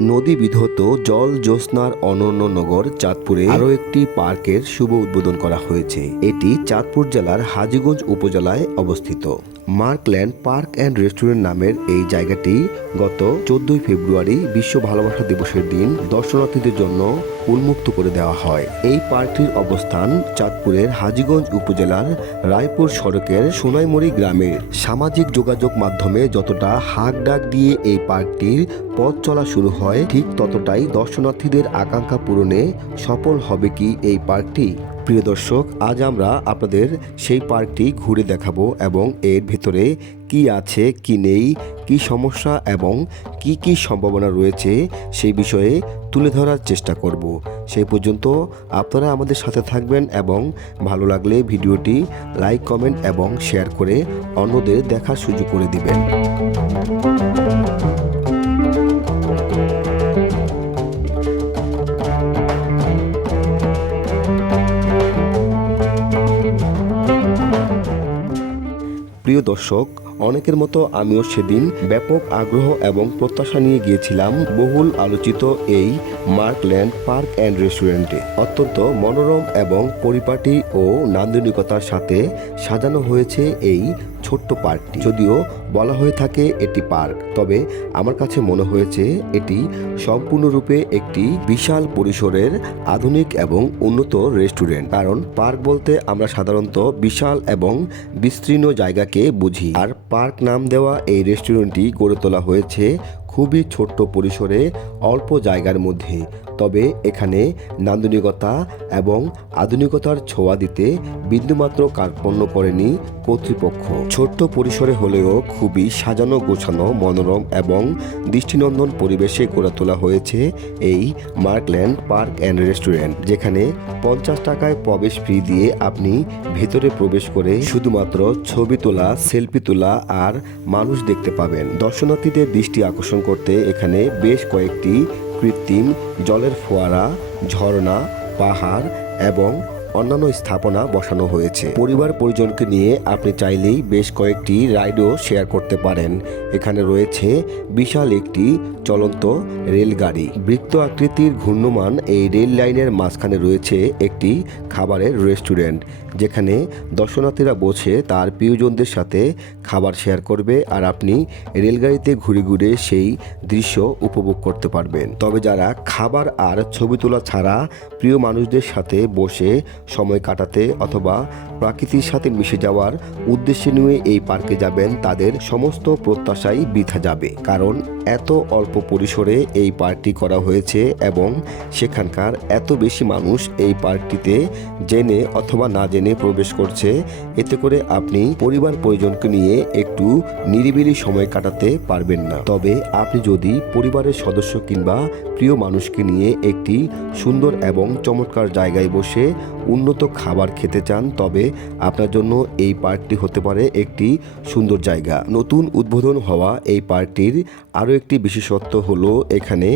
নদী বিধত জল জ্যোৎস্নার অনন্য নগর চাঁদপুরে আরও একটি পার্কের শুভ উদ্বোধন করা হয়েছে। এটি চাঁদপুর জেলার হাজিগঞ্জ উপজেলায় অবস্থিত। মার্কল্যান্ড পার্ক অ্যান্ড রেস্টুরেন্ট নামের এই জায়গাটি গত চোদ্দই ফেব্রুয়ারি বিশ্ব ভালোবাসা দিবসের দিন দর্শনার্থীদের জন্য উন্মুক্ত করে দেওয়া হয়। এই পার্কটির অবস্থান চাঁদপুরের হাজীগঞ্জ উপজেলার রায়পুর সড়কের সোনাইমুড়ি গ্রামে। সামাজিক যোগাযোগ মাধ্যমে যতটা হাক ডাক দিয়ে এই পার্কটির পথ চলা শুরু হয়, ঠিক ততটাই দর্শনার্থীদের আকাঙ্ক্ষা পূরণে সফল হবে কি এই পার্কটি? প্রিয় দর্শক, আজ আমরা আপনাদের সেই পার্কটি ঘুরে দেখাবো এবং এর ভেতরে কি আছে, কি নেই, কি সমস্যা এবং কি কি সম্ভাবনা রয়েছে সেই বিষয়ে তুলে ধরার চেষ্টা করব। সেই পর্যন্ত আপনারা আমাদের সাথে থাকবেন এবং ভালো লাগলে ভিডিওটি লাইক, কমেন্ট এবং শেয়ার করে অন্যদের দেখার সুযোগ করে দিবেন। প্রিয় দর্শক, অনেকের মতো আমিও সেদিন ব্যাপক আগ্রহ এবং প্রত্যাশা নিয়ে গিয়েছিলাম বহুল আলোচিত এই মার্কল্যান্ড পার্ক অ্যান্ড রেস্টুরেন্টে। অত্যন্ত মনোরম এবং পরিপাটি ও নান্দনিকতার সাথে সাজানো হয়েছে এই ছোট্ট পার্কটি। যদিও বলা হয়ে থাকে এটি পার্ক, তবে আমার কাছে মনে হয়েছে এটি সম্পূর্ণরূপে একটি বিশাল পরিসরের আধুনিক এবং উন্নত রেস্টুরেন্ট। কারণ পার্ক বলতে আমরা সাধারণত বিশাল এবং বিস্তীর্ণ জায়গাকে বুঝি। আর পার্ক নাম দেওয়া এই রেস্টুরেন্টটি গড়ে তোলা হয়েছে খুবই ছোট্ট পরিসরে অল্প জায়গার মধ্যে, তবে এখানে নান্দনিকতা এবং আধুনিকতার ছোঁয়া দিতে বিন্দুমাত্র কার্পণ্য করেনি কর্তৃপক্ষ। ছোট্ট পরিসরে হলেও খুবই সাজানো গোছানো, মনোরম এবং দৃষ্টিনন্দন পরিবেশে গড়ে তোলা হয়েছে এই মার্কল্যান্ড পার্ক অ্যান্ড রেস্টুরেন্ট, যেখানে পঞ্চাশ টাকায় প্রবেশ ফি দিয়ে আপনি ভেতরে প্রবেশ করে শুধুমাত্র ছবি তোলা, সেলফি তোলা আর মানুষ দেখতে পাবেন। দর্শনার্থীদের দৃষ্টি আকর্ষণ করতে এখানে বেশ কয়েকটি কৃত্রিম জলের ফোয়ারা ঝর্ণা পাহাড় এবং অন্যান্য স্থাপনা বসানো হয়েছে। পরিবার পরিজনকে নিয়ে আপনি চাইলেই বেশ কয়েকটি রাইডও শেয়ার করতে পারেন। এখানে রয়েছে বিশাল একটি চলন্ত রেলগাড়ি। বৃত্ত আকৃতির ঘূর্ণমান এই রেল লাইনের মাঝখানে রয়েছে একটি খাবারের রেস্টুরেন্ট, যেখানে দর্শনার্থীরা বসে তার প্রিয়জনদের সাথে খাবার শেয়ার করবে আর আপনি রেলগাড়িতে ঘুরে ঘুরে সেই দৃশ্য উপভোগ করতে পারবেন। তবে যারা খাবার আর ছবি তোলা ছাড়া প্রিয় মানুষদের সাথে বসে সময় কাটাতে অথবা প্রাকৃতির সাথে মিশে যাওয়ার উদ্দেশ্যে নিয়ে এই পার্কে যাবেন তাদের সমস্ত প্রত্যাশাই বৃথা যাবে। কারণ এত অল্প পরিসরে এই পার্কটি করা হয়েছে এবং সেখানকার এত বেশি মানুষ এই পার্কটিতে জেনে অথবা না জেনে প্রবেশ করছে। এতে করে আপনি পরিবার পরিজনকে নিয়ে একটু নিরিবিলি সময় কাটাতে পারবেন না। তবে আপনি যদি পরিবারের সদস্য কিংবা প্রিয় মানুষকে নিয়ে একটি সুন্দর এবং চমৎকার জায়গায় বসে উন্নত খাবার খেতে চান, তবে আপনার জন্য এই পার্কটি হতে পারে একটি সুন্দর জায়গা। নতুন উদ্বোধন হওয়া এই পার্কটির আরও একটি বিশেষত্ব হলো এখানে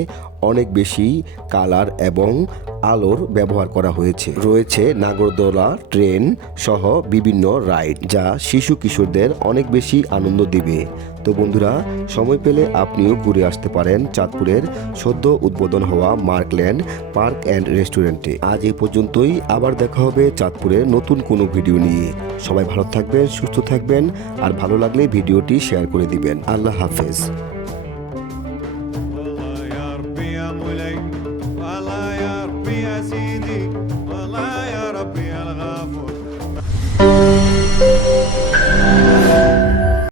অনেক বেশি কালার এবং আলোর ব্যবহার করা হয়েছে। রয়েছে নাগরদোলা, ট্রেন সহ বিভিন্ন রাইড যা শিশু কিশোরদের অনেক বেশি আনন্দ দিবে। তো বন্ধুরা, সময় পেলে আপনিও ঘুরে আসতে পারেন চাঁদপুরের সদ্য উদ্বোধন হওয়া মার্কল্যান্ড পার্ক অ্যান্ড রেস্টুরেন্টে। আজ এই পর্যন্তই, আবার দেখা হবে চাঁদপুরের নতুন কোনো ভিডিও নিয়ে। সবাই ভালো থাকবেন, সুস্থ থাকবেন, আর ভালো লাগলে ভিডিওটি শেয়ার করে দিবেন। আল্লাহ হাফেজ। ಮಸೀದಿ